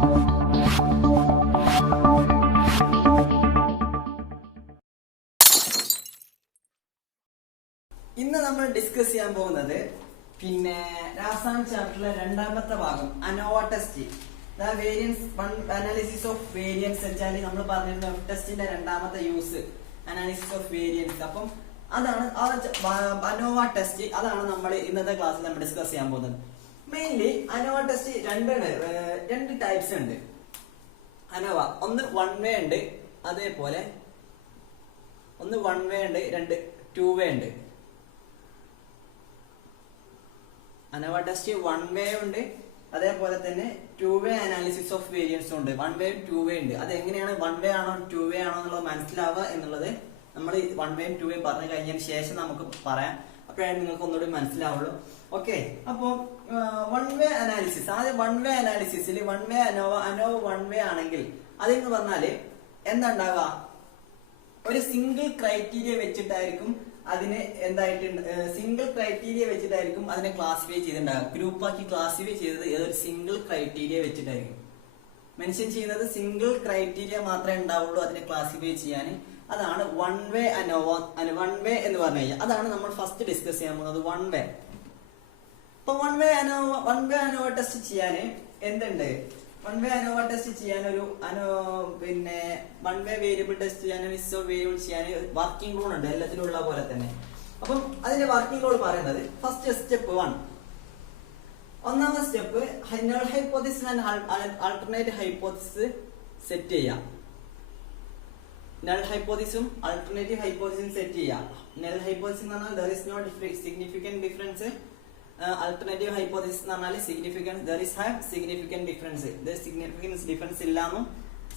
ഇന്ന് നമ്മൾ ഡിസ്കസ് ചെയ്യാൻ പോകുന്നത് രാസായനിക ചാപ്റ്ററിലെ രണ്ടാമത്തെ ഭാഗം ANOVA test. Variance analysis of variance വെച്ചാൽ നമ്മൾ പറഞ്ഞിരുന്ന ടെസ്റ്റിന്റെ രണ്ടാമത്തെ യൂസ് അനാലിസിസ് ഓഫ് വേരിയൻസ്. അപ്പം അതാണ് അനോവ ടെസ്റ്റ്. അതാണ് നമ്മൾ ഇന്നത്തെ ക്ലാസ്സിൽ നമ്മൾ ഡിസ്കസ് ചെയ്യാൻ പോകുന്നത്. മെയിൻലി അനോവ ടെസ്റ്റ് രണ്ട് ടൈപ്സ് ഉണ്ട്. അനോവ ഒന്ന് വൺ വേ ഉണ്ട്, അതേപോലെ ഒന്ന് വൺ വേ ഉണ്ട്, രണ്ട് ടു വേ ഉണ്ട്. അനോവ ടെസ്റ്റ് വൺ വേ ഉണ്ട്, അതേപോലെ തന്നെ ടു വേ അനാലിസിസ് ഓഫ് വേരിയൻസും ഉണ്ട്. വൺ വേ ടു വേ ഉണ്ട്. അത് എങ്ങനെയാണ് വൺ വേ ആണോ ടു വേ ആണോ എന്നുള്ളത് മനസ്സിലാവുക എന്നുള്ളത് നമ്മൾ വൺ വേ ടു വേ പറഞ്ഞു കഴിഞ്ഞതിന് ശേഷം നമുക്ക് പറയാം. അപ്പോഴാണ് നിങ്ങൾക്ക് ഒന്നുകൂടി മനസ്സിലാവുള്ളൂ. ഓക്കെ, അപ്പോ വൺ വേ അനാലിസിസ്. ആദ്യം വൺ വേ അനാലിസിസിൽ one way ANOVA one way ആണെങ്കിൽ അതെന്ന് പറഞ്ഞാല് എന്താ ഉണ്ടാവുക? ഒരു സിംഗിൾ ക്രൈറ്റീരിയ വെച്ചിട്ടായിരിക്കും അതിനെ സിംഗിൾ ക്രൈറ്റീരിയ വെച്ചിട്ടായിരിക്കും അതിനെ ക്ലാസിഫൈ ചെയ്തിട്ടുണ്ടാകും. ഗ്രൂപ്പാക്കി ക്ലാസിഫൈ ചെയ്തത് ഏതൊരു സിംഗിൾ ക്രൈറ്റീരിയ വെച്ചിട്ടായിരിക്കും മെൻഷൻ ചെയ്യുന്നത്. സിംഗിൾ ക്രൈറ്റീരിയ മാത്രമേ ഉണ്ടാവുള്ളൂ അതിനെ ക്ലാസിഫൈ ചെയ്യാൻ. അതാണ് വൺ വേ അനോവ. വൺ വേ എന്ന് പറഞ്ഞു കഴിഞ്ഞാൽ അതാണ് നമ്മൾ ഫസ്റ്റ് ഡിസ്കസ് ചെയ്യാൻ പോകുന്നത്, വൺ വേ. അപ്പൊ വൺ വേ അനോവ ടെസ്റ്റ് ചെയ്യാൻ എന്തുണ്ട്? വൺ വേ അനോവ ടെസ്റ്റ് ചെയ്യാൻ വൺ വേ വേരിയബിൾ ടെസ്റ്റ് ചെയ്യാൻ, വേരിയബിൾ ചെയ്യാൻ വർക്കിംഗ് റൂൾ ഉണ്ട്, എല്ലാത്തിലും ഉള്ള പോലെ തന്നെ. അപ്പം അതിന്റെ വർക്കിംഗ് റൂൾ പറയുന്നത് ഫസ്റ്റ് സ്റ്റെപ്പ് ഒന്നാമത്തെ step null hypothesis and alternate hypothesis set ചെയ്യാം. നൾ ഹൈപ്പോത്തിസും ആൾട്ടർനേറ്റീവ് ഹൈപ്പോത്തിസും സെറ്റ് ചെയ്യാം. നൾ ഹൈപ്പോത്തിസിസ് എന്ന് പറഞ്ഞാൽ there is no significant difference. Alternative hypothesis എന്ന് പറഞ്ഞാൽ there is have significant difference. significance difference ഇല്ലാന്നും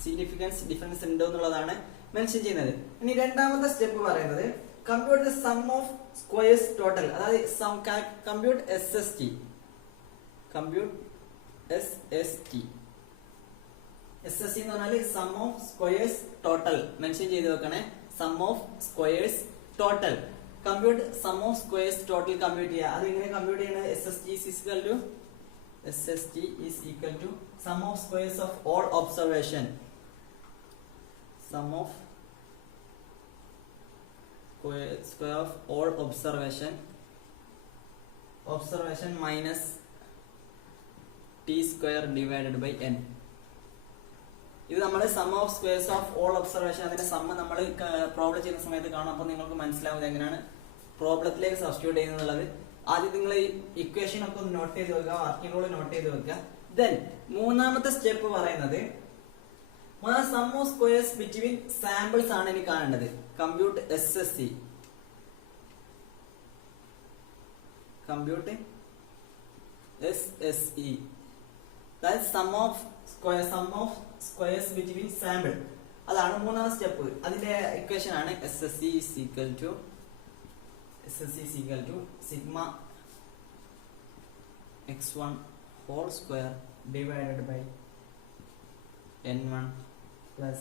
significance difference ഉണ്ട് എന്നുള്ളതാണ് മെൻഷൻ ചെയ്യുന്നത്. ഇനി രണ്ടാമത്തെ സ്റ്റെപ്പ് പറയുന്നത് compute the sum of squares total. അതായത് കമ്പ്യൂട്ട് SST. SST എന്ന് പറഞ്ഞാൽ sum of squares total mention ചെയ്ത് വെക്കണേ. Sum of squares total compute sum of squares total compute ചെയ്യുക. അത് എങ്ങനെ കമ്പ്യൂട്ട് ചെയ്യുന്നത്? SST is equal to sum of squares of all observation. Sum of square of all observation minus t square divided by n. ഇത് നമ്മൾ sum of squares of all observation, അതിന്റെ സമ്മ നമ്മൾ problem ചെയ്യുന്ന സമയത്ത് കാണാം. അപ്പൊ നിങ്ങൾക്ക് മനസ്സിലാവും എങ്ങനെയാണ് പ്രോബ്ലത്തിലേക്ക് സബ്സ്റ്റിറ്റ്യൂട്ട് ചെയ്യുന്നത്. ആദ്യം നിങ്ങൾ ഈ ഇക്വേഷൻ ഒക്കെ ഒന്ന് നോട്ട് ചെയ്ത് വെക്കുക, വർക്കിംഗ് റൂൾ നോട്ട് ചെയ്ത് വെക്കുക. ദെൻ മൂന്നാമത്തെ സ്റ്റെപ്പ് പറയുന്നത് sum of squares between samples ആണ് എനിക്ക് കാണേണ്ടത്. Compute SSE. അതായത് sum of squares between sample. അതാണ് മൂന്നാമത്തെ സ്റ്റെപ്പ്. അതിന്റെ ഇക്വേഷൻ ആണ് SSE is equal to sigma x1 whole square divided by n1 plus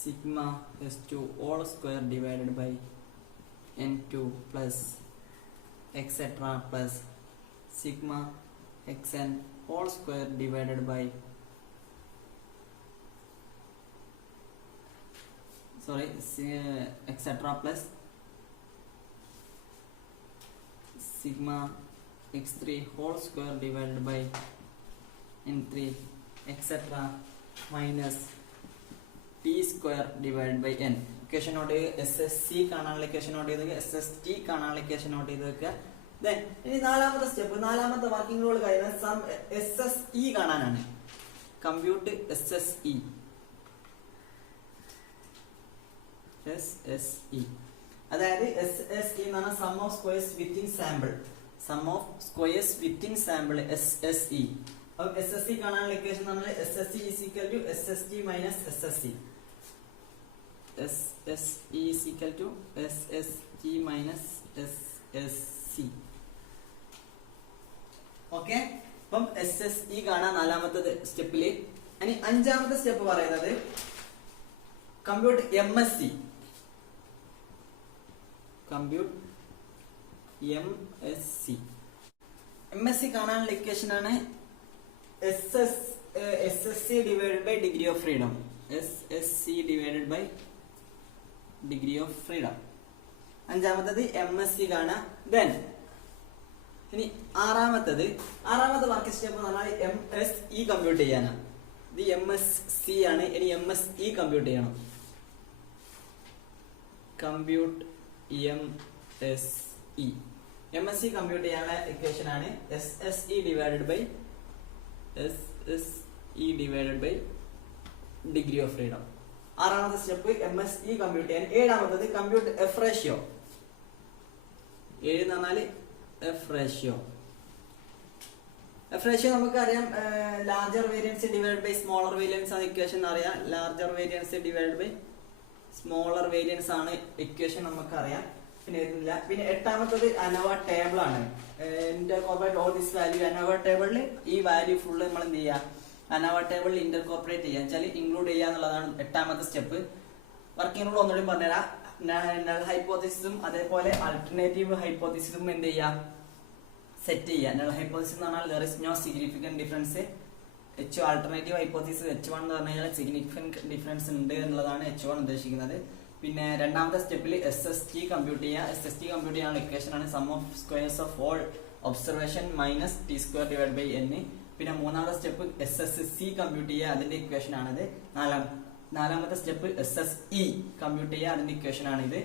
sigma s2 whole square divided by n2 plus etc plus sigma xn whole square divided by etc plus sigma x3 whole square divided by n3 etc minus t square divided by n. Equation note ചെയ്ത് SSC കാണാനുള്ള equation note ചെയ്ത് SST കാണാനുള്ള equation note ചെയ്ത് വെക്കുക. Then ഇനി നാലാമത്തെ step, നാലാമത്തെ working rule കഴിഞ്ഞാൽ സം SSE കാണാനാണ്. Compute SSE. അതായത് SSE എന്ന് പറഞ്ഞാൽ sum of squares within sample. Sum of squares within sample SSE. അപ്പോൾ SSE കാണാനുള്ള ഇക്വേഷൻ എന്ന് പറഞ്ഞാൽ SSE is equal to SST minus SSE. SSE is equal to SST minus SSC. Okay, അപ്പം SSE കാണാൻ നാലാമത്തെ സ്റ്റെപ്പില്. ഇനി അഞ്ചാമത്തെ സ്റ്റെപ്പ് പറയുന്നത് കമ്പ്യൂട്ട് MSE. MSE കാണാനുള്ള ഇക്വേഷൻ ആണ് SSC divided by degree of freedom. SSC divided by degree of freedom. അഞ്ചാമത്തത് MSc കാണാം. Then ഇനി ആറാമത്തെ വർക്ക് സ്റ്റെപ്പ് എന്ന് പറഞ്ഞാൽ MSE കമ്പ്യൂട്ട് ചെയ്യാനാണ്. ഇത് MSc ആണ്. ഇനി MSE കമ്പ്യൂട്ട് ചെയ്യണം. കമ്പ്യൂട്ട് MSE കമ്പ്യൂട്ട് ചെയ്യാനുള്ള ഇക്വേഷൻ ആണ് SSE divided by degree of freedom. ആറാമത്തെ സ്റ്റെപ്പ് MSE കമ്പ്യൂട്ട് ചെയ്യാൻ. ഏഴാമത്തത് കമ്പ്യൂട്ട് F റേഷ്യോ. 7 എന്ന് പറഞ്ഞാല് F റേഷ്യോ നമുക്കറിയാം. Larger variance divide by smaller variance ആണ് ഇക്വേഷൻ അറിയാം. Larger variance divide by smaller variance ആണ് ഇക്വേഷൻ നമുക്കറിയാം. പിന്നെ എട്ടാമത്തത് അനോവ ടേബിൾ ആണ്. Incorporate all this value. ANOVA ടേബിളിൽ ഈ വാല്യൂ ഫുള്ള് നമ്മൾ എന്ത് ചെയ്യുക, അനോവ ടേബിളിൽ ഇന്റർകോപ്പറേറ്റ് ചെയ്യുക, വെച്ചാൽ ഇൻക്ലൂഡ് ചെയ്യുക എന്നുള്ളതാണ് എട്ടാമത്തെ സ്റ്റെപ്പ്. വർക്കിംഗ് റൂൾ ഒന്നുകൂടി പറഞ്ഞുതരാം. നൾ ഹൈപ്പോത്തിസിസും അതേപോലെ ആൾട്ടർനേറ്റീവ് ഹൈപ്പോത്തിസിസും എന്ത് ചെയ്യുക, സെറ്റ് ചെയ്യുക. നൾ ഹൈപ്പോത്തിസിസ് എന്ന് പറഞ്ഞാൽ there is no significant difference. Alternative hypothesis H1 എന്ന് പറഞ്ഞു കഴിഞ്ഞാൽ സിഗ്നിഫിക്കന്റ് ഡിഫറൻസ് ഉണ്ട് എന്നുള്ളതാണ് H1 ഉദ്ദേശിക്കുന്നത്. പിന്നെ രണ്ടാമത്തെ സ്റ്റെപ്പിൽ SST കമ്പ്യൂട്ട് ചെയ്യുക. SST കമ്പ്യൂട്ട് ചെയ്യാനുള്ള ഇക്വേഷൻ ആണ് sum of squares of all observation minus T square divide by n. പിന്നെ മൂന്നാമത്തെ സ്റ്റെപ്പ് SSC കമ്പ്യൂട്ട് ചെയ്യുക, അതിന്റെ ഇക്വേഷൻ ആണിത്. നാലാമത്തെ സ്റ്റെപ്പ് SSE കമ്പ്യൂട്ട് ചെയ്യുക, അതിന്റെ ഇക്വേഷൻ ആണിത്.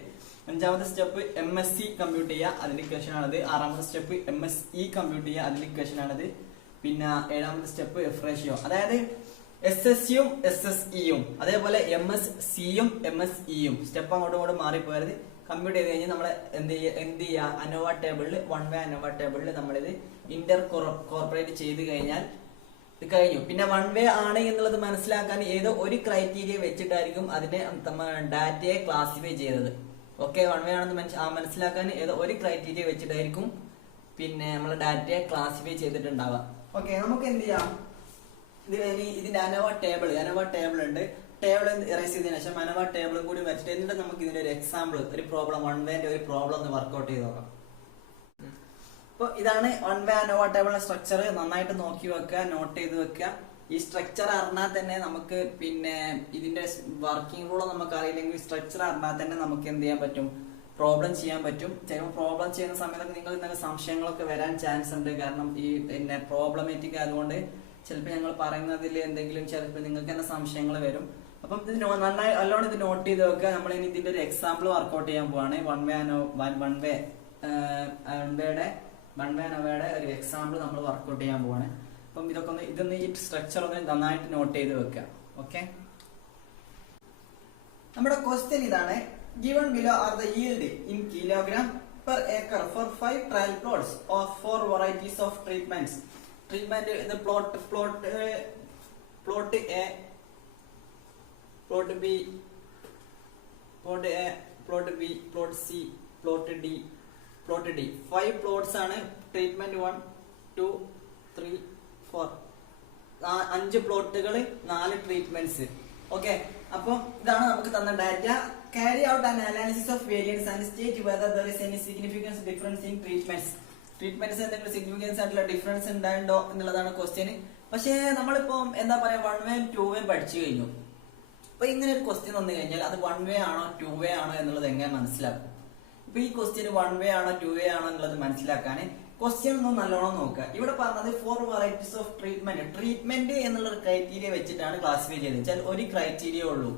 അഞ്ചാമത്തെ സ്റ്റെപ്പ് MSc കമ്പ്യൂട്ട് ചെയ്യുക, അതിന്റെ ഇക്വേഷൻ ആണിത്. ആറാമത്തെ സ്റ്റെപ്പ് MSE കമ്പ്യൂട്ട് ചെയ്യുക, അതിന്റെ ഇക്വേഷൻ ആണിത്. പിന്നെ ഏഴാമത്തെ സ്റ്റെപ്പ് F റേഷ്യോ, അതായത് SSCയും SSEയും അതേപോലെ MSCയും MSEയും സ്റ്റെപ്പ് അങ്ങോട്ടും മാറിപ്പോയത് കമ്പ്യൂട്ട് ചെയ്ത് കഴിഞ്ഞാൽ നമ്മൾ എന്ത് ചെയ്യുക, അനോവ ടേബിളിൽ 1 വേ അനോവ ടേബിളിൽ നമ്മളിത് കോർപ്പറേറ്റ് ചെയ്ത് കഴിഞ്ഞാൽ കഴിഞ്ഞു. പിന്നെ 1 വേ ആണ് എന്നുള്ളത് മനസ്സിലാക്കാൻ ഏതോ ഒരു ക്രൈറ്റീരിയ വെച്ചിട്ടായിരിക്കും അതിന്റെ ഡാറ്റയെ ക്ലാസിഫൈ ചെയ്തത്. ഓക്കെ, 1 വേ ആണെന്ന് മനസ്സിലാക്കാൻ ഏതോ ഒരു ക്രൈറ്റീരിയ വെച്ചിട്ടായിരിക്കും പിന്നെ നമ്മൾ ഡാറ്റയെ ക്ലാസിഫൈ ചെയ്തിട്ടുണ്ടാവുക. ഓക്കെ, നമുക്ക് എന്ത് ചെയ്യാം, ഇതിന്റെ അനോവ ടേബിൾ ഉണ്ട്. ടേബിൾ ഇറേസ് ചെയ്തതിനു ശേഷം അനോവ ടേബിളും കൂടി വെച്ചിട്ട് എന്നിട്ട് നമുക്ക് ഇതിന്റെ ഒരു എക്സാമ്പിൾ, ഒരു പ്രോബ്ലം, 1 വേന്റെ ഒരു പ്രോബ്ലം ഒന്ന് വർക്ക്ഔട്ട് ചെയ്ത് നോക്കാം. അപ്പൊ ഇതാണ് 1 വേ അനോവ ടേബിളിന്റെ സ്ട്രക്ചർ. നന്നായിട്ട് നോക്കി വെക്കുക, നോട്ട് ചെയ്ത് വെക്കുക. ഈ സ്ട്രക്ചർ അറിഞ്ഞാൽ തന്നെ നമുക്ക് പിന്നെ ഇതിന്റെ വർക്കിംഗ് റൂൾ നമുക്ക് അറിയില്ലെങ്കിൽ സ്ട്രക്ചർ അറിഞ്ഞാൽ തന്നെ നമുക്ക് എന്ത് ചെയ്യാൻ പറ്റും, പ്രോബ്ലം ചെയ്യാൻ പറ്റും. ചിലപ്പോൾ പ്രോബ്ലം ചെയ്യുന്ന സമയത്തൊക്കെ നിങ്ങൾക്ക് സംശയങ്ങളൊക്കെ വരാൻ ചാൻസ് ഉണ്ട്. കാരണം ഈ പിന്നെ പ്രോബ്ലമാറ്റിക് ആയതുകൊണ്ട് ചിലപ്പോൾ ഞങ്ങൾ പറയുന്നതിൽ എന്തെങ്കിലും ചിലപ്പോൾ നിങ്ങൾക്ക് തന്നെ സംശയങ്ങൾ വരും. അപ്പം ഇത് നന്നായി നല്ലോണം ഇത് നോട്ട് ചെയ്ത് വെക്കുക. നമ്മൾ ഇനി ഇതിന്റെ ഒരു എക്സാമ്പിൾ വർക്ക്ഔട്ട് ചെയ്യാൻ പോവാണ്. 1 വേ അനോവയുടെ ഒരു എക്സാമ്പിൾ നമ്മൾ വർക്ക്ഔട്ട് ചെയ്യാൻ പോവാണ്. അപ്പം ഇതൊന്ന് ഈ സ്ട്രക്ചർ ഒന്ന് നന്നായിട്ട് നോട്ട് ചെയ്ത് വെക്കുക. ഓക്കെ, നമ്മുടെ ക്വസ്റ്റ്യൻ ഇതാണ്. Given below are the yield in kilogram per acre for 5 trial plots of 4 varieties of treatments. Treatment the plot A, plot B, plot B, plot C, plot D. 5 plots ആണ്. Treatment 1, 2, 3, 4. 5 പ്ലോട്ടുകൾ, 4 treatments. Okay, അപ്പൊ ഇതാണ് നമുക്ക് തന്ന data. Carry out an analysis of variance and state whether there is any significant difference in treatments. Treatments എന്തെങ്കിലും significance ആയിട്ടുള്ള difference ഉണ്ടായിട്ടുണ്ടോ എന്നുള്ളതാണ് ക്വസ്റ്റ്യൻ. പക്ഷേ നമ്മളിപ്പോ എന്താ പറയാ, 1 വേ 2 വേ പഠിച്ചു കഴിഞ്ഞു. അപ്പൊ ഇങ്ങനെ ഒരു ക്വസ്റ്റ്യൻ വന്നു കഴിഞ്ഞാൽ അത് 1 വേ ആണോ 2 വേ ആണോ എന്നുള്ളത് എങ്ങനെ മനസ്സിലാക്കും? ഇപ്പൊ ഈ ക്വസ്റ്റ്യൻ 1 വേ ആണോ 2 വേ ആണോ എന്നുള്ളത് മനസ്സിലാക്കാൻ ക്വസ്റ്റ്യൻ ഒന്ന് നല്ലോണം നോക്കുക. ഇവിടെ പറഞ്ഞത് 4 വെറൈറ്റീസ് ഓഫ് ട്രീറ്റ്മെന്റ് എന്നുള്ള ക്രൈറ്റീരിയ വെച്ചിട്ടാണ് ക്ലാസിഫൈ ചെയ്തത്. ഒരു ക്രൈറ്റീരിയ ഉള്ളൂ.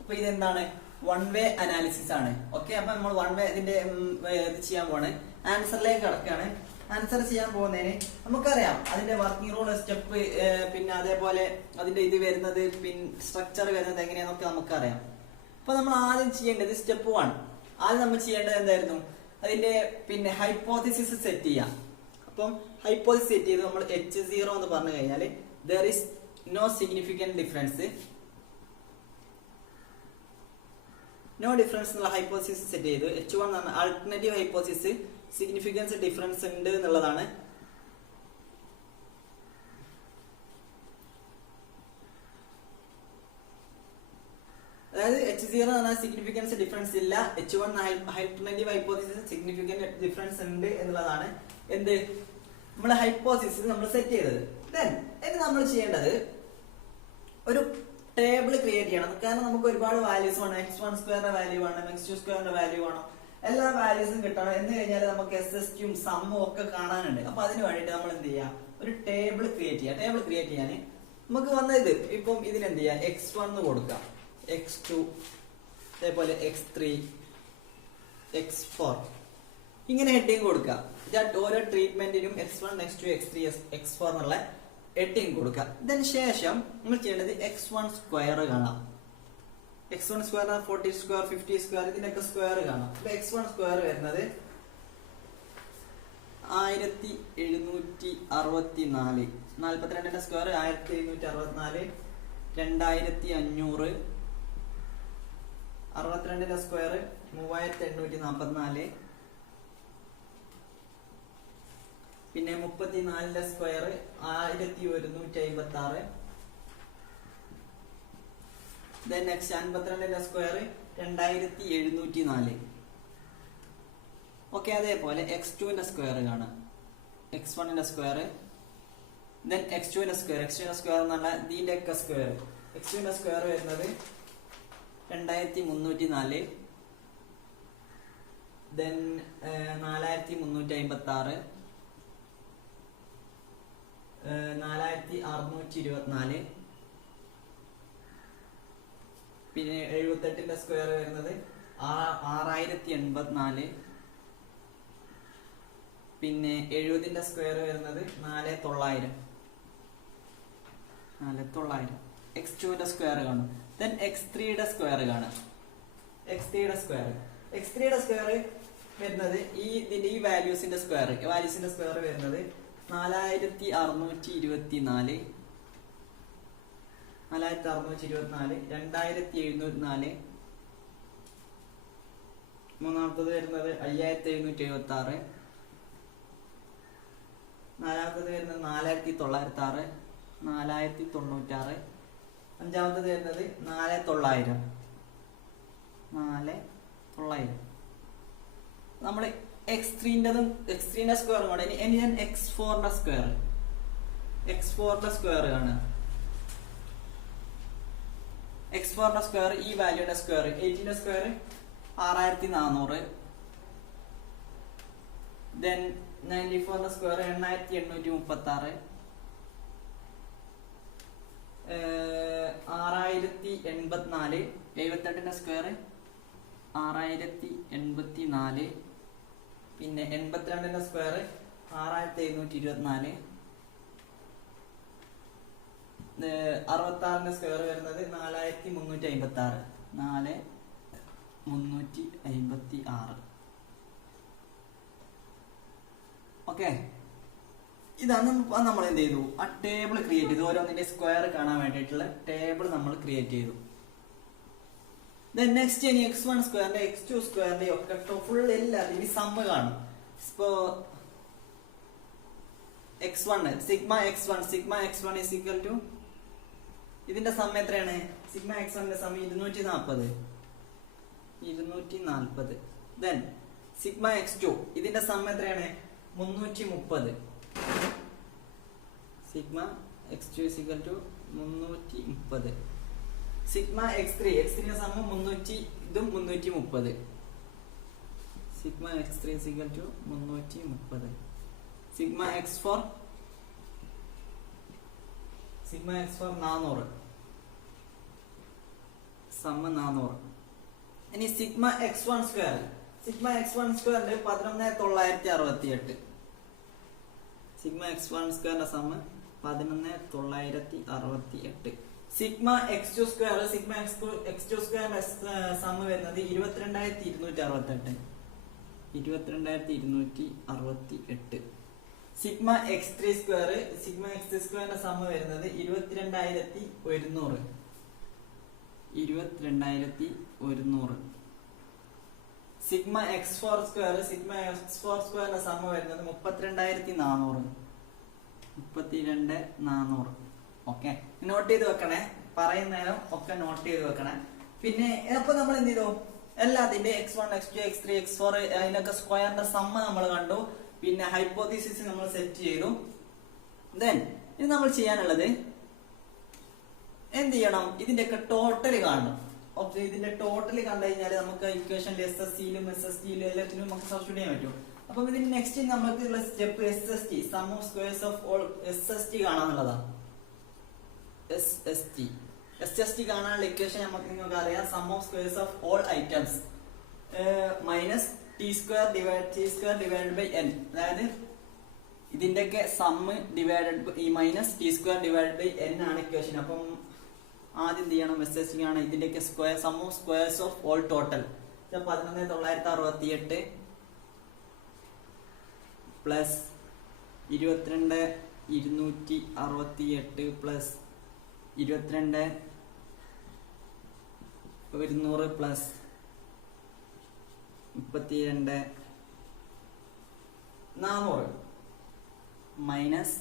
അപ്പൊ ഇതെന്താണ്, 1 വേ അനാലിസിസ് ആണ്. ഓക്കെ, അപ്പൊ നമ്മൾ 1 വേ ഇതിന്റെ ഇത് ചെയ്യാൻ പോവാണ്. ആൻസറിലേക്ക് കിടക്കുകയാണ്. ആൻസർ ചെയ്യാൻ പോകുന്നതിന് നമുക്കറിയാം അതിന്റെ വർക്കിംഗ് റൂൾ, സ്റ്റെപ്പ്, പിന്നെ അതേപോലെ അതിന്റെ ഇത് വരുന്നത്, പിന്നെ സ്ട്രക്ചർ വരുന്നത് എങ്ങനെയാന്നൊക്കെ നമുക്കറിയാം. അപ്പൊ നമ്മൾ ആദ്യം ചെയ്യേണ്ടത് സ്റ്റെപ്പ് 1. ആദ്യം നമ്മൾ ചെയ്യേണ്ടത് എന്തായിരുന്നു, അതിന്റെ പിന്നെ ഹൈപ്പോത്തിസിസ് സെറ്റ് ചെയ്യാം. അപ്പം ഹൈപ്പോത്തിസിസ് സെറ്റ് ചെയ്ത് നമ്മൾ H0 എന്ന് പറഞ്ഞു കഴിഞ്ഞാൽ there is no significant difference. No difference എന്നുള്ള ഹൈപ്പോസിസ് സെറ്റ് ചെയ്തു. H1 എന്നാണ് ആൾട്ടർനേറ്റീവ് ഹൈപ്പോസിസ്, സിഗ്നിഫിക്കൻസ് ഡിഫറൻസ് ഉണ്ട് എന്നുള്ളതാണ്. അതായത് H0 എന്ന് പറഞ്ഞാൽ സിഗ്നിഫിക്കൻസ് ഡിഫറൻസ് ഇല്ല. H1 alternative hypothesis significant difference ഉണ്ട് എന്നുള്ളതാണ് എന്ത് നമ്മൾ ഹൈപ്പോസിസ് നമ്മൾ സെറ്റ് ചെയ്തത്. ദെൻ നമ്മൾ ചെയ്യേണ്ടത് ഒരു ടേബിൾ ക്രിയേറ്റ് ചെയ്യണം. കാരണം നമുക്ക് ഒരുപാട് വാല്യൂസ് വേണം. x1² വാല്യൂ വേണം, x2² വാല്യൂ വേണം, എല്ലാ വാല്യൂസും കിട്ടണം. എന്ന് കഴിഞ്ഞാൽ നമുക്ക് SSQയും സമ്മും ഒക്കെ കാണാനുണ്ട്. അപ്പൊ അതിന് വേണ്ടിയിട്ട് നമ്മൾ എന്ത് ചെയ്യാം, ഒരു ടേബിൾ ക്രിയേറ്റ് ചെയ്യാം. ടേബിൾ ക്രിയേറ്റ് ചെയ്യാൻ നമുക്ക് വന്ന ഇപ്പം ഇതിനെന്ത് ചെയ്യാം, x1 എന്ന് കൊടുക്കാം, x2, അതേപോലെ x3, x4 ഇങ്ങനെ ഹെഡിങ് കൊടുക്കാം. ഓരോ ട്രീറ്റ്മെന്റിനും x1, x2, x3, x4 എന്നുള്ള ഹെഡിങ് കൊടുക്കാം. ഇതിന് ശേഷം നമ്മൾ ചെയ്യേണ്ടത് x1² കാണാം. x1², 40², 50², ഇതിനൊക്കെ സ്ക്വയർ കാണാം. x1² വരുന്നത് 1764, 42ന്റെ സ്ക്വയർ 1764, 2500, 62ന്റെ സ്ക്വയർ 3844, പിന്നെ 34ന്റെ സ്ക്വയർ 1156, then next 52ന്റെ സ്ക്വയർ 2704. ഓക്കെ, അതേപോലെ x2ന്റെ സ്ക്വയർ കാണാം, x1ന്റെ സ്ക്വയർ, then x2ന്റെ സ്ക്വയർ എന്ന് പറഞ്ഞാൽ ഇതിന്റെ ഒക്കെ സ്ക്വയർ. x2ന്റെ സ്ക്വയർ വരുന്നത് 2304, then 4356, 4624, പിന്നെ 78ന്റെ സ്ക്വയർ വരുന്നത് 6084, പിന്നെ 70ന്റെ സ്ക്വയർ വരുന്നത് 4900. x2ന്റെ സ്ക്വയർ കാണും. then x3യുടെ സ്ക്വയർ കാണാം. x3യുടെ സ്ക്വയർ വരുന്നത് ഈ വാല്യൂസിന്റെ സ്ക്വയർ വരുന്നത് 4624, 2704, മൂന്നാമത്തത് വരുന്നത് 5776, നാലാമത്തത് വരുന്നത് 4906, 4096, അഞ്ചാമത്തത് വരുന്നത് 4900. നമ്മൾ x3ന്റെ സ്ക്വയർ ആണ്. ഇനി ഞാൻ x4ന്റെ സ്ക്വയർ ആണ്. x4ന്റെ സ്ക്വയർ ഈ വാല്യൂന്റെ സ്ക്വയർ 18ന്റെ സ്ക്വയർ 6400, then 94ന്റെ സ്ക്വയർ 8836, 6084, 78ന്റെ സ്ക്വയർ 6084, പിന്നെ 82ന്റെ സ്ക്വയർ 6724, 66ന്റെ സ്ക്വയർ വരുന്നത് 4356. ഓക്കെ, ഇതാണ് നമ്മൾ എന്ത് ചെയ്തു, ആ ടേബിൾ ക്രിയേറ്റ് ചെയ്തു. ഓരോന്നിന്റെ സ്ക്വയർ കാണാൻ വേണ്ടിയിട്ടുള്ള ടേബിൾ നമ്മൾ ക്രിയേറ്റ് ചെയ്തു. നെക്സ്റ്റ് ഇനി x1² x2² ഒക്കെ ഫുൾ എല്ലാത്തിനും സമ്മ് കാണും. ഇപ്പോ x1 sigma x1 is equal to ഇതിന്റെ സം എത്രയാണ്, സിഗ്മ x1ന്റെ സം 240. then സിഗ്മ x2 ഇതിന്റെ സം എത്രയാണ്, 330. Sigma x2 is equal to 330. Sigma x3 ന്റെ സം 300, ഇതും 330. Sigma x3 is equal to 330. Sigma x4 400, sum 400. ഇനി sigma x1² 11968. Sigma x1² sum 11968. Sigma x2² sum വരുന്നത് 22268. Sigma x3² some വരുന്നത് 22100. Sigma x4² some വരുന്നത് 32400. Okay, not ചെയ്ത് വെക്കണേ, പറയുന്നേരം ഒക്കെ not ചെയ്ത് വെക്കണേ. പിന്നെ അപ്പൊ നമ്മൾ എന്ത് ചെയ്തു, എല്ലാത്തിന്റെ x1 x2 x3 x4 അതിനൊക്കെ സ്ക്വയറിന്റെ സമ്മ നമ്മൾ കണ്ടു. പിന്നെ ഹൈപ്പോത്തീസിസ് നമ്മൾ സെറ്റ് ചെയ്തു. ദെൻ ഇനി നമ്മൾ ചെയ്യാനുള്ളത് എന്ത് ചെയ്യണം, ഇതിന്റെയൊക്കെ ടോട്ടൽ കാണണം. ഇതിന്റെ ടോട്ടൽ കണ്ടു കഴിഞ്ഞാൽ നമുക്ക് ഇക്വേഷനിൽ SSCയിലും SSTയിലും എല്ലാത്തിനും നമുക്ക് സബ്സ്റ്റിറ്റ്യൂട്ട് ചെയ്യാൻ പറ്റും. അപ്പം ഇതിന് നെക്സ്റ്റ് നമുക്കുള്ള step SST, sum of squares of all SST കാണാന്നുള്ളതാണ്. SST കാണാനുള്ള ഇക്വേഷൻ നിങ്ങൾക്ക് അറിയാം. Sum of squares of all items minus T square divided by n. അതായത് ഇതിന്റെയൊക്കെ സമ്മ് ഡിവൈഡഡ് ഈ minus T square divided by n ആണ് equation. അപ്പം ആദ്യം എന്ത് ചെയ്യണം, SST ആണ് ഇതിന്റെയൊക്കെ square sum of squares of all total 11,968 plus 22,268 plus 22,100 plus 32,400 minus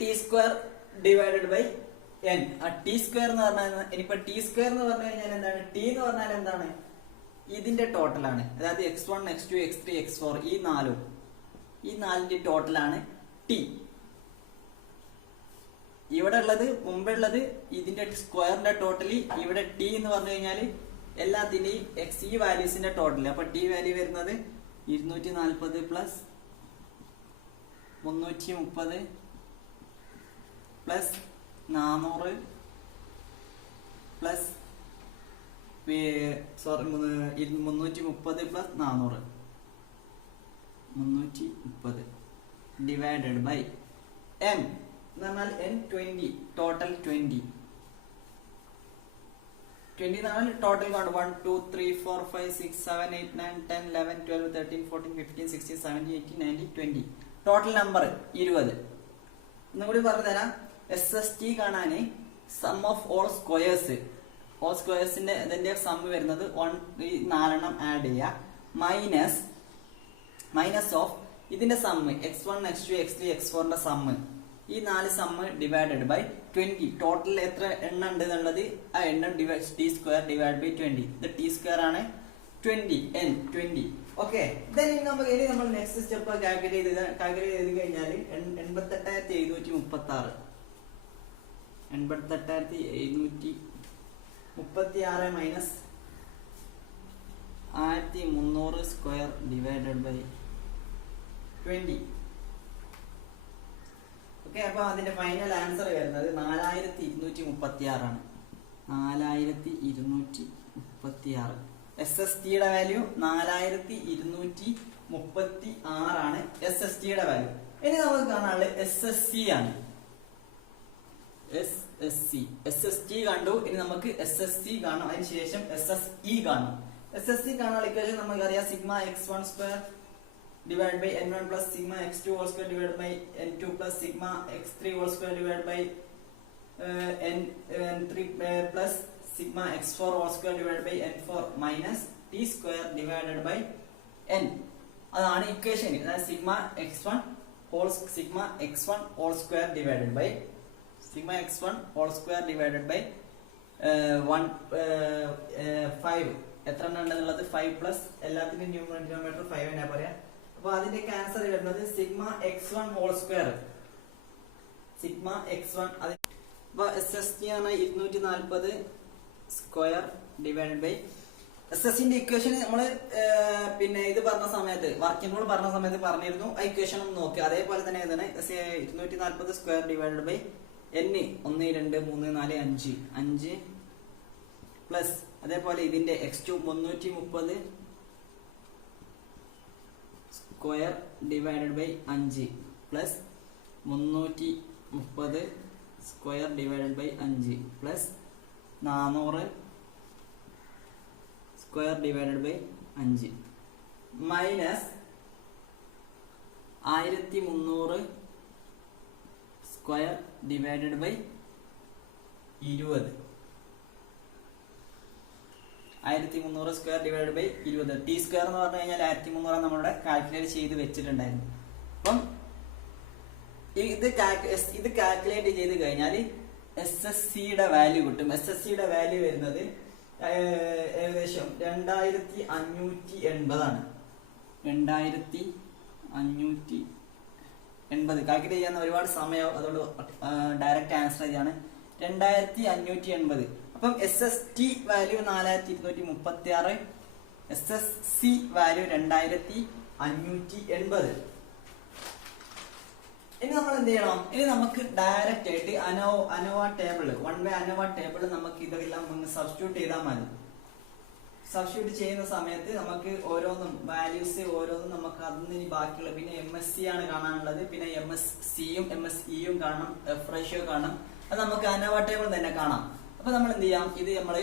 T square divided by n. ആ ടി സ്ക്വയർ എന്ന് പറഞ്ഞാൽ ഇനിയിപ്പോ ടി സ്ക്വയർ എന്ന് പറഞ്ഞു കഴിഞ്ഞാൽ എന്താണ്, ടി എന്ന് പറഞ്ഞാൽ എന്താണ്, ഇതിന്റെ ടോട്ടലാണ്. അതായത് x1 x2 x3 x4 ഈ നാലിന്റെ ടോട്ടലാണ് ടി. ഇവിടെ ഉള്ളത് മുമ്പേ ഉള്ളത് ഇതിന്റെ സ്ക്വയറിന്റെ ടോട്ടലി. ഇവിടെ ടി എന്ന് പറഞ്ഞു കഴിഞ്ഞാൽ എല്ലാത്തിന്റെയും ഈ വാല്യൂസിന്റെ ടോട്ടൽ. അപ്പൊ ടി വാല്യൂ വരുന്നത് 240 plus 330 plus 400 plus 330 plus 400 330 divided by m എന്ന് പറഞ്ഞാൽ n 20 ടോട്ടൽ 20 എന്നാണ് ടോട്ടൽ കൗണ്ട്. 1 2 3 4 5 6 7 8 9 10 11 12 13 14 15 16 17 18 19 20 total number 20. ഒന്നുകൂടി പറഞ്ഞു തരാം. SST കാണാന് സം ഓഫ് ഓൾ സ്ക്വയേഴ്സിന്റെ ഇതിന്റെ സം വരുന്നത് 4 ആഡ് ചെയ്യുക മൈനസ് ഓഫ് ഇതിന്റെ sum x1 x2 x3 x4 sum ഈ 4 സമ്മ് ഡിവൈഡഡ് ബൈ 20. ടോട്ടൽ എത്ര എണ്ണം ഉണ്ട് എന്നുള്ളത് ആ എണ്ണം ടി സ്ക്വയർ ഡിവൈഡ് ബൈ 20. ഇത് ടി സ്ക്വയർ ആണ് 20 n 20. ഓക്കെ, നമ്മൾ നെക്സ്റ്റ് സ്റ്റെപ്പ് കാൽക്കുലേറ്റ് ചെയ്ത് കഴിഞ്ഞാൽ 88,736 minus 1300 square divided by 20. Okay, അപ്പൊ അതിന്റെ ഫൈനൽ ആൻസർ വരുന്നത് 4236 ആണ്. 4236 SSTയുടെ വാല്യൂ 4236 ആണ് SSTയുടെ വാല്യൂ. ഇനി നമുക്ക് കാണാനുള്ളത് SSC ആണ്. SST കണ്ടു. ഇനി നമുക്ക് SSC കാണാം. അതിനുശേഷം SSE കാണാം. SSC കാണാനുള്ള ഇക്വേഷൻ നമുക്കറിയാം. Sigma x1 square divided by n1 plus sigma x2 whole square divided by n2 plus sigma x3 whole square divided by n3 plus sigma x4 whole square divided by n4 minus t square divided by n. അതാണ് equation. അതായത് sigma x1 whole square divided by sigma x1 whole square divided by 5 എത്ര എണ്ണം ഉണ്ടെന്നുള്ളത് 5 plus എല്ലാത്തിന്റെയും numerator 5 എന്നാ പറയാ. അപ്പൊ അതിന്റെ ആൻസർ വരുന്നത് sigma x1 whole square sigma x1. അപ്പൊ SST ആണ് 240 സ്ക്വയർ ഡിവൈഡഡ് ബൈ SSന്റെ ഇക്വേഷൻ നമ്മള് പിന്നെ ഇത് പറഞ്ഞ സമയത്ത് വർക്കിംഗ് റൂൾ പറഞ്ഞ സമയത്ത് പറഞ്ഞിരുന്നു. ആ ഇക്വേഷൻ ഒന്ന് നോക്കി. അതേപോലെ തന്നെ ഏതാണ് 240 square divided by n 1 2 3 4 5 plus അതേപോലെ ഇതിന്റെ x2 330 square divided by 5 plus 330 square divided by 5 plus 400 square divided by 5 minus 1300 square divided by 20. 1300 square divide by 20. T square എന്ന് പറഞ്ഞു കഴിഞ്ഞാൽ 1300 നമ്മളിവിടെ കാൽക്കുലേറ്റ് ചെയ്ത് വെച്ചിട്ടുണ്ടായിരുന്നു. അപ്പം ഇത് കാൽക്കുലേറ്റ് ചെയ്ത് കഴിഞ്ഞാൽ SSCയുടെ വാല്യൂ കിട്ടും. SSCയുടെ വാല്യൂ വരുന്നത് ഏകദേശം 2580 ആണ്. 2580 കാൽക്കുലേറ്റ് ചെയ്യാൻ ഒരുപാട് സമയമാവും, അതുകൊണ്ട് ഡയറക്റ്റ് ആൻസർ ചെയ്യാണ് 2580. അപ്പം SST വാല്യൂ 4236, SSC വാല്യൂ 2580. ഇനി നമ്മൾ എന്ത് ചെയ്യണം? ഇനി നമുക്ക് ഡയറക്റ്റ് ആയിട്ട് ANOVA table, one way ANOVA table നമുക്ക് ഇതെല്ലാം ഒന്ന് സബ്സ്റ്റിറ്റ്യൂട്ട് ചെയ്താൽ മതി. സബ്സ്റ്റിറ്റ്യൂട്ട് ചെയ്യുന്ന സമയത്ത് നമുക്ക് ഓരോന്നും വാല്യൂസ് ഓരോന്നും നമുക്ക് അതിന് ബാക്കിയുള്ള, പിന്നെ MSC ആണ് കാണാനുള്ളത്, പിന്നെ MSCയും MSEയും കാണണം, എഫ് റേഷ്യോ കാണണം. അത് നമുക്ക് അനോവ ടേബിൾ തന്നെ കാണാം. അപ്പൊ നമ്മൾ എന്ത് ചെയ്യാം? ഇത് നമ്മൾ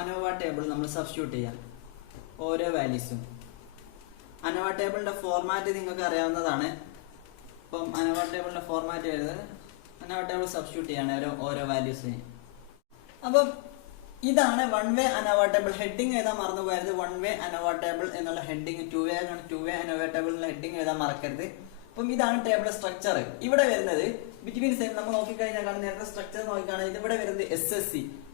അനോവ ടേബിൾ നമ്മൾ സബ്സ്റ്റിറ്റ്യൂട്ട് ചെയ്യാം ഓരോ വാല്യൂസും. അനോവ ടേബിളിന്റെ ഫോർമാറ്റ് നിങ്ങൾക്ക് അറിയാവുന്നതാണ്. അപ്പം അനോവ ടേബിളിന്റെ ഫോർമാറ്റ് വരുന്നത്, അനോവ ടേബിൾ സബ്സ്റ്റിറ്റ്യൂട്ട് ചെയ്യാണ് ഓരോ വാല്യൂസിന്. അപ്പം ഇതാണ് one way ANOVA table. Heading എഴുതാൻ മറന്നു പോയത് വൺ വേ അനോവ ടേബിൾ എന്നുള്ള heading, to way ANOVA table എന്നുള്ള ഹെഡിങ് എഴുതാൻ മറക്കരുത്. അപ്പം ഇതാണ് ടേബിൾ സ്ട്രക്ചർ. ഇവിടെ വരുന്നത് ബിറ്റ്വീൻ സൈഡ് നമ്മൾ നോക്കിക്കഴിഞ്ഞാൽ കാണുന്ന നേരത്തെ സ്ട്രക്ചർ നോക്കിക്കാണെങ്കിൽ ഇവിടെ വരുന്നത്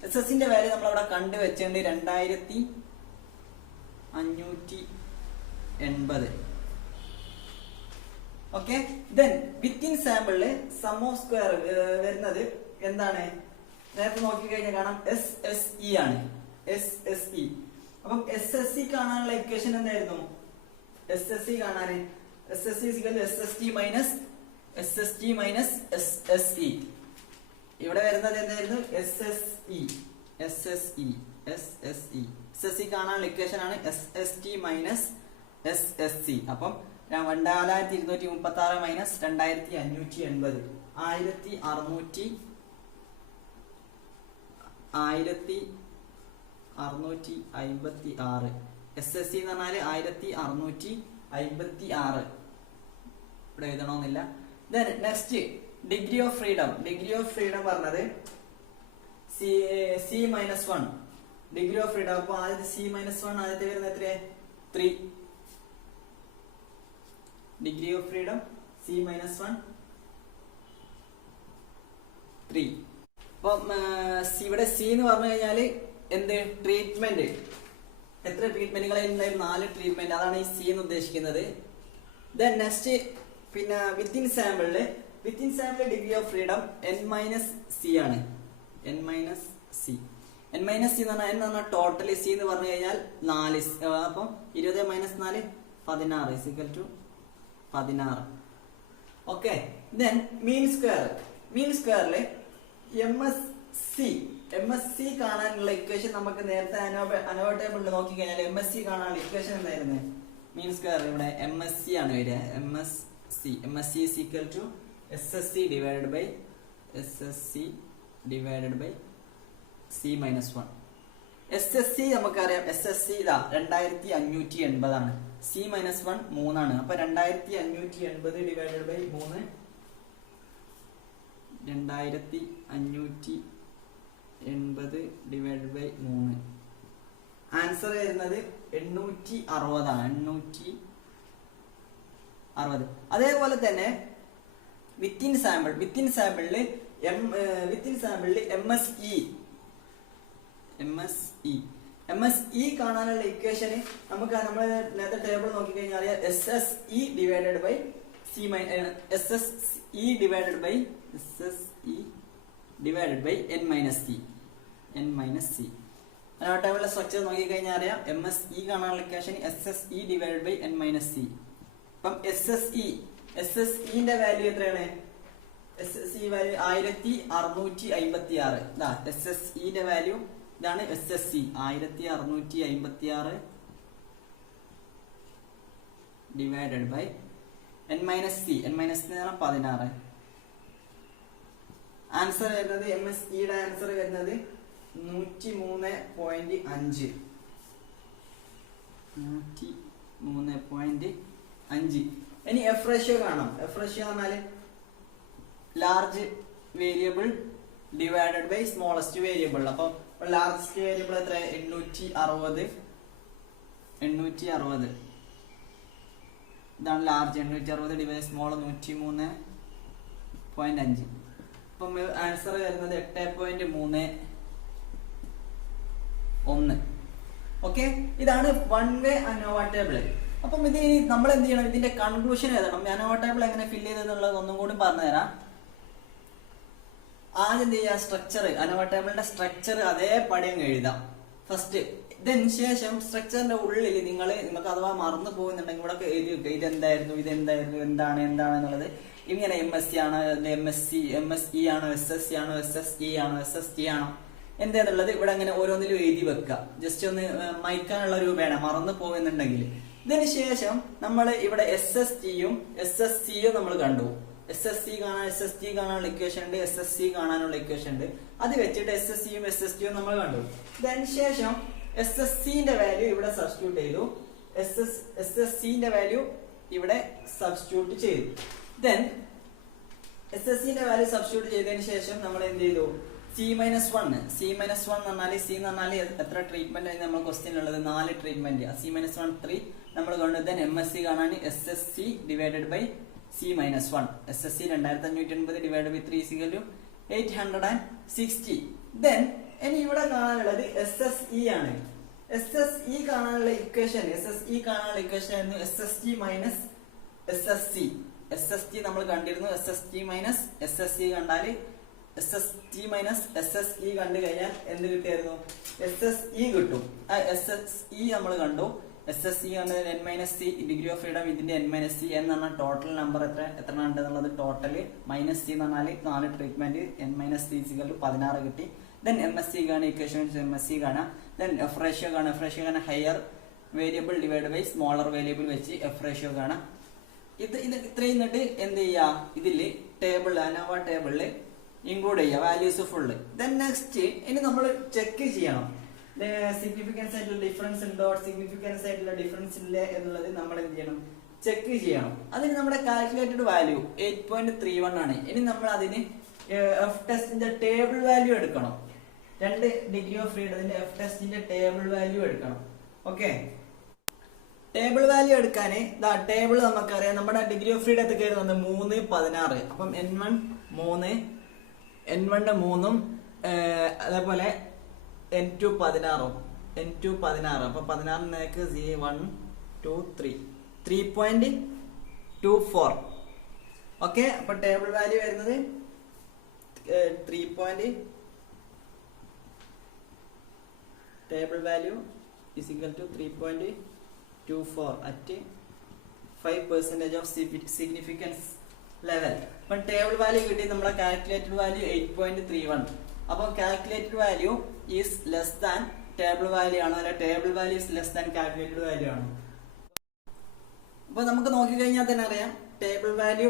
SSCന്റെ വാല്യൂ നമ്മൾ അവിടെ കണ്ടുവെച്ചുകൊണ്ട് 2580. ഓക്കെ, ദെൻ വിത്തിൻ സാമ്പിളില് സം ഓഫ് സ്ക്വയർ വരുന്നത് എന്താണ്? നേരത്തെ നോക്കിക്കഴിഞ്ഞാൽ കാണാം SSE ആണ്. SSE. അപ്പം SSC കാണാനുള്ള ഇക്വേഷൻ എന്തായിരുന്നു? SSC കാണാന് SSC SST മൈനസ് SSE. ഇവിടെ വരുന്നത് എന്തായിരുന്നു? SSE കാണാനുള്ള ഇക്വേഷൻ ആണ് SST മൈനസ് SSC. അപ്പം 4236 മൈനസ് 2580, 1656. SSC എന്ന് പറഞ്ഞാല് 1656. ഇവിടെ എഴുതണമെന്നില്ല. Then next degree of freedom. പറഞ്ഞത് C-1 ഡിഗ്രി ഓഫ് ഫ്രീഡം. അപ്പൊ ആദ്യത്തെ C-1 ആദ്യത്തെ വരുന്നത് എത്ര? 3. Degree of freedom C-1 3. അപ്പൊ ഇവിടെ C എന്ന് പറഞ്ഞു കഴിഞ്ഞാല് എന്ത്? ട്രീറ്റ്മെന്റ്. എത്ര ട്രീറ്റ്മെന്റുകൾ? 4 ട്രീറ്റ്മെന്റ്. അതാണ് ഈ C എന്ന് ഉദ്ദേശിക്കുന്നത്. ദെൻ നെക്സ്റ്റ് പിന്നെ വിത്തിൻ സാമ്പിളില് ഡിഗ്രി ഓഫ് ഫ്രീഡം N-C ആണ്. N-C എന്ന് പറഞ്ഞാൽ ടോട്ടൽ. C എന്ന് പറഞ്ഞു കഴിഞ്ഞാൽ 4. അപ്പം 20 - 4 16 16. ഓക്കെ, ദെൻ മീൻ സ്ക്വയറില് MSC കാണാനുള്ള ഇക്വേഷൻ നമുക്ക് നേരത്തെ അനോവ ടേബിളിൽ നോക്കിക്കഴിഞ്ഞാൽ MSC കാണാനുള്ള ഇക്വേഷൻ എന്തായിരുന്നു? മീൻ സ്ക്വയർ ഇവിടെ MSC ആണ് വരിക. MSC is equal to SSC divided by C-1. SSC നമുക്കറിയാം. SSC ഇതാ 2580 ആണ്. C-1 3 ആണ്. അപ്പൊ 2580 divided by 3, 2580 divided by 3. Answer വരുന്നത് 860 ആണ്. 860. അതേപോലെ തന്നെ വിത്തിൻ സാമ്പിളില് MSE കാണാനുള്ള ഇക്വേഷന് നമുക്ക് നമ്മൾ നേരത്തെ ടേബിൾ നോക്കിക്കഴിഞ്ഞാൽ അറിയാം. SSE divided by N-C. ടേബിളിലെ സ്ട്രക്ചർ നോക്കിക്കഴിഞ്ഞാൽ അറിയാം. MSE കാണാനുള്ള equation SSE divided by N-C. അപ്പം SSEന്റെ വാല്യൂ എത്രയാണ്? SSE value 1656. ഇതാ SSEന്റെ വാല്യൂ ഇതാണ്. SSE 1656 divided by N-C. N-C 16. Answer വരുന്നത് MSEയുടെ ആൻസർ വരുന്നത് 103.5. 103.5. ഇനി എഫ് റേഷ്യോ കാണാം. എഫ് റേഷ്യോ പറഞ്ഞാല് large variable divided by smallest variable. അപ്പൊ ലാർജസ്റ്റ് വേരിയബിൾ എത്ര? 860. ഇതാണ് ലാർജ്. 860 divide small 103.5. അപ്പം ആൻസർ വരുന്നത് 8.31. ഓക്കെ, ഇതാണ് വൺ വേ അനോവ ടേബിൾ. അപ്പം ഇത് നമ്മൾ എന്ത് ചെയ്യണം, ഇതിന്റെ കൺക്ലൂഷൻ എഴുതണം. അനോവ ടേബിൾ എങ്ങനെ ഫില്ല് ചെയ്തെന്നുള്ളത് ഒന്നും കൂടി പറഞ്ഞുതരാം. ആദ്യം എന്ത് ചെയ്യുക, സ്ട്രക്ചർ, അനോവ ടേബിളിന്റെ സ്ട്രക്ചർ അതേപടി അങ്ങ് എഴുതാം ഫസ്റ്റ്. ഇതിന് ശേഷം സ്ട്രക്ചറിന്റെ ഉള്ളിൽ നിങ്ങൾക്ക് അഥവാ മറന്നു പോകുന്നുണ്ടെങ്കിൽ ഇവിടെ എഴുതി വെക്കുക, ഇതെന്തായിരുന്നു, എന്താണ് എന്നുള്ളത്. ഇങ്ങനെ MSc ആണോ, MSE ആണോ, SSC ആണോ, SSE ആണോ, SST ആണോ എന്താന്നുള്ളത് ഇവിടെ അങ്ങനെ ഓരോന്നിലും എഴുതി വെക്കുക. ജസ്റ്റ് ഒന്ന് മയക്കാനുള്ള രൂപയാണ് മറന്നു പോകുന്നുണ്ടെങ്കിൽ. ഇതിന് ശേഷം നമ്മൾ ഇവിടെ SSTയും SSCയും നമ്മൾ കണ്ടു. SSC കാണാൻ SST കാണാനുള്ള ഇക്വേഷൻ ഉണ്ട്, SSC കാണാനുള്ള ഇക്വേഷൻ ഉണ്ട്. അത് വെച്ചിട്ട് SSCയും SSTയും നമ്മൾ കണ്ടു. ഇതിന് ശേഷം SSCന്റെ വാല്യൂ ഇവിടെ സബ്സ്റ്റിറ്റ്യൂട്ട് ചെയ്തു, SSCന്റെ വാല്യൂ ഇവിടെ സബ്സ്റ്റിറ്റ്യൂട്ട് ചെയ്തു. ദെൻ SSCന്റെ വാല്യൂ സബ്സ്റ്റിറ്റ്യൂട്ട് ചെയ്തതിന് ശേഷം നമ്മൾ എന്ത് ചെയ്തു, C-1 എന്ന് പറഞ്ഞാൽ എത്ര ട്രീറ്റ്മെന്റ് ആയി നമ്മൾ ക്വസ്റ്റ്യൻ ഉള്ളത്, 4 ട്രീറ്റ്മെന്റ്. C-1 3 നമ്മൾ കണ്ടു. ദെൻ MSc കാണാൻ SSC divided by C-1. SSC 2580 divide by 3 = 860. Then ഇനി ഇവിടെ കാണാനുള്ളത് SSE ആണ്. SSE കാണാനുള്ള ഇക്വേഷൻ ആയിരുന്നു SST മൈനസ് SSC. SST നമ്മൾ കണ്ടിരുന്നു. SST മൈനസ് SSC കണ്ടാൽ SST മൈനസ് SSE കണ്ടു കഴിഞ്ഞാൽ എന്ത് കിട്ടിയായിരുന്നു, SSE കിട്ടും. SSE നമ്മൾ കണ്ടു. SSE കണ്ടത് N-C ഡിഗ്രി ഓഫ് ഫ്രീഡം, ഇതിന്റെ N-C എന്ന് പറഞ്ഞാൽ ടോട്ടൽ നമ്പർ എത്ര ഉണ്ടെന്നുള്ളത് ടോട്ടല്, മൈനസ് C എന്ന് പറഞ്ഞാൽ 4 ട്രീറ്റ്മെന്റ്, N-C = 16 കിട്ടി. ദെൻ MSc കാണാൻ ഇക്വേഷൻ MSc കാണാം. ദെൻ F റേഷ്യോ കാണാൻ higher variable divide by smaller variable വെച്ച് F റേഷ്യോ കാണാം. ഇത് ഇത്രയും എന്നിട്ട് എന്ത് ചെയ്യുക, ഇതില് ടേബിൾ അനോവ ടേബിളില് ഇൻക്ലൂഡ് ചെയ്യുക വാല്യൂസ് ഫുള്ള്. ദെൻ നെക്സ്റ്റ് ഇനി നമ്മൾ ചെക്ക് ചെയ്യണം സിഗ്നിഫിക്കൻസ് ആയിട്ടുള്ള ഡിഫറൻസ് ഉണ്ടോ, സിഗ്നിഫിക്കൻസ് ആയിട്ടുള്ള ഡിഫറൻസ് ഇല്ല എന്നുള്ളത് നമ്മൾ എന്ത് ചെയ്യണം, ചെക്ക് ചെയ്യണം. അതിന് നമ്മുടെ കാൽക്കുലേറ്റഡ് വാല്യൂ 8.31 ആണ്. ഇനി നമ്മൾ അതിന് F ടെസ്റ്റിന്റെ ടേബിൾ വാല്യൂ എടുക്കണം. 2 ഡിഗ്രി ഓഫ് ഫ്രീഡത്തിന്റെ F ടെസ്റ്റിന്റെ ടേബിൾ വാല്യൂ എടുക്കണം. ഓക്കെ, ടേബിൾ വാല്യൂ എടുക്കാൻ ടേബിൾ നമുക്കറിയാം. നമ്മുടെ ഡിഗ്രി ഓഫ് ഫ്രീഡം എത്ര വരുന്നത് 3, 16. അപ്പം N1 3, N1 3ഉം അതേപോലെ N2 16. അപ്പൊ 16 1 2 3 3.24. ഓക്കെ, അപ്പൊ ടേബിൾ വാല്യൂ വരുന്നത് 3. Table value is equal to 3.24 at 5% of significance level. അപ്പം ടേബിൾ വാല്യൂ കിട്ടി. നമ്മളെ കാൽക്കുലേറ്റഡ് വാല്യൂ 8.31. അപ്പം calculated value is less than table value ആണോ, അല്ല table value is less than calculated value ആണോ? അപ്പൊ നമുക്ക് നോക്കിക്കഴിഞ്ഞാൽ തന്നെ അറിയാം table value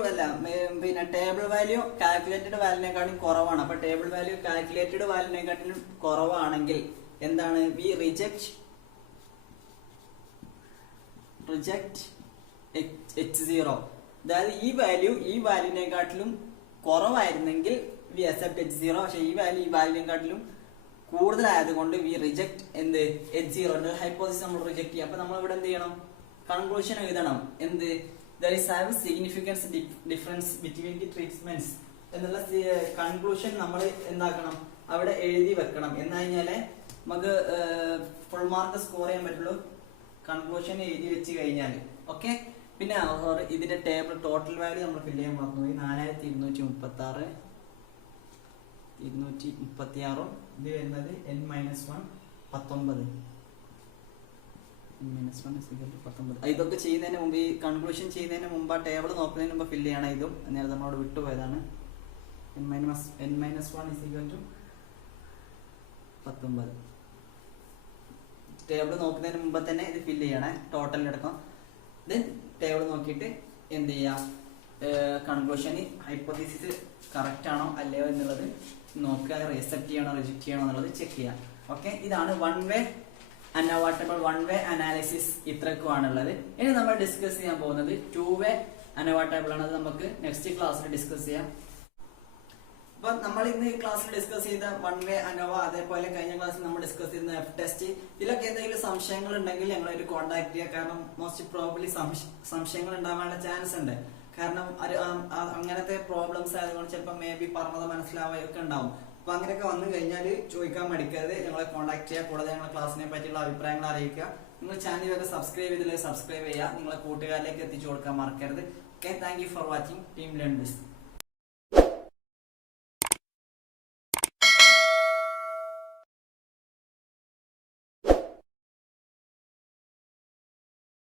table value calculated വാല്യൂനെക്കാളും കുറവാണ്. അപ്പൊ ടേബിൾ വാല്യൂ കാൽക്കുലേറ്റഡ് വാല്യൂനെക്കാട്ടിലും കുറവാണെങ്കിൽ എന്താണ്, വി റിജക്ട് H0. അതായത് ഈ വാല്യൂനെക്കാട്ടിലും കുറവായിരുന്നെങ്കിൽ വി അക്സെപ്റ്റ് H0. പക്ഷെ ഈ വാല്യൂനെക്കാട്ടിലും കൂടുതലായതുകൊണ്ട് വി റിജക്ട് H0. ഹൈപ്പോസിസ് നമ്മൾ റിജക്ട് ചെയ്യും. അപ്പൊ നമ്മൾ ഇവിടെ എന്ത് ചെയ്യണം, കൺക്ലൂഷൻ എഴുതണം. there is have significance difference between the treatments എന്നുള്ള കൺക്ലൂഷൻ നമ്മൾ എന്താക്കണം, അവിടെ എഴുതി വെക്കണം. എന്ന് കഴിഞ്ഞാലേ നമുക്ക് ഫുൾ മാർക്ക് സ്കോർ ചെയ്യാൻ പറ്റുള്ളൂ. കൺക്ലൂഷൻ എഴുതി വെച്ച് കഴിഞ്ഞാൽ. ഓക്കെ, പിന്നെ ഇതിന്റെ ടേബിൾ ടോട്ടൽ വാല്യൂ നമ്മൾ ഫില്ല് ചെയ്യാൻ മറന്നുപോയി. 4236 236. ഇത് വരുന്നത് N-1 19. ഇതൊക്കെ ചെയ്യുന്നതിന് മുമ്പ്, ഈ കൺക്ലൂഷൻ ചെയ്യുന്നതിന് മുമ്പ് ആ ടേബിൾ നോക്കുന്നതിന് മുമ്പ് ഫില്ല് ചെയ്യണം. ഇതും നേരത്തെ നമ്മളോട് വിട്ടുപോയതാണ്. N-1 is equal to 19. Table നോക്കുന്നതിന് മുമ്പ് തന്നെ ഇത് ഫില്ല് ചെയ്യണേ, ടോട്ടൽ എടുക്കാം. ദെൻ ടേബിൾ നോക്കിയിട്ട് എന്ത് ചെയ്യാം, കൺക്ലൂഷൻ ഹൈപ്പോത്തീസിസ് കറക്റ്റ് ആണോ അല്ലയോ എന്നുള്ളത് നോക്കുക. റിസെപ്റ്റ് ചെയ്യണോ റിജക്ട് ചെയ്യണോ എന്നുള്ളത് ചെക്ക് ചെയ്യാം. ഓക്കെ, ഇതാണ് one way ANOVA table, one way analysis ഇത്രക്കുമാണുള്ളത്. ഇനി നമ്മൾ ഡിസ്കസ് ചെയ്യാൻ പോകുന്നത് 2 വേ അനോവ ടേബിൾ ആണ്. അത് നമുക്ക് നെക്സ്റ്റ് ക്ലാസ്സിൽ ഡിസ്കസ് ചെയ്യാം. അപ്പൊ നമ്മൾ ഇന്ന് ഈ ക്ലാസ്സിൽ ഡിസ്കസ് ചെയ്ത 1 വേ അനോവ, അതേപോലെ കഴിഞ്ഞ ക്ലാസ്സിൽ നമ്മൾ ഡിസ്കസ് ചെയ്യുന്ന F ടെസ്റ്റ്, ഇതിലൊക്കെ എന്തെങ്കിലും സംശയങ്ങൾ ഉണ്ടെങ്കിൽ ഞങ്ങളൊരു കോൺടാക്ട് ചെയ്യുക. കാരണം മോസ്റ്റ് പ്രോബബ്ലി സംശയങ്ങൾ ഉണ്ടാവാനുള്ള ചാൻസ് ഉണ്ട്. കാരണം അങ്ങനത്തെ പ്രോബ്ലംസ് ആയതുകൊണ്ട് ചിലപ്പോൾ മേ ബി പറഞ്ഞത് മനസ്സിലാവുകയൊക്കെ ഉണ്ടാവും. അപ്പൊ അങ്ങനെയൊക്കെ വന്നു കഴിഞ്ഞാൽ ചോദിക്കാൻ മടിക്കരുത്, ഞങ്ങളെ കോൺടാക്ട് ചെയ്യുക. കൂടാതെ ഞങ്ങളുടെ ക്ലാസ്സിനെ പറ്റിയുള്ള അഭിപ്രായങ്ങൾ അറിയിക്കുക. നിങ്ങൾ ചാനലൊക്കെ സബ്സ്ക്രൈബ് ചെയ്തില്ലെങ്കിൽ സബ്സ്ക്രൈബ് ചെയ്യുക, നിങ്ങളെ കൂട്ടുകാരിലേക്ക് എത്തിച്ചു കൊടുക്കാൻ മറക്കരുത്. Okay, thank you for watching team learn this.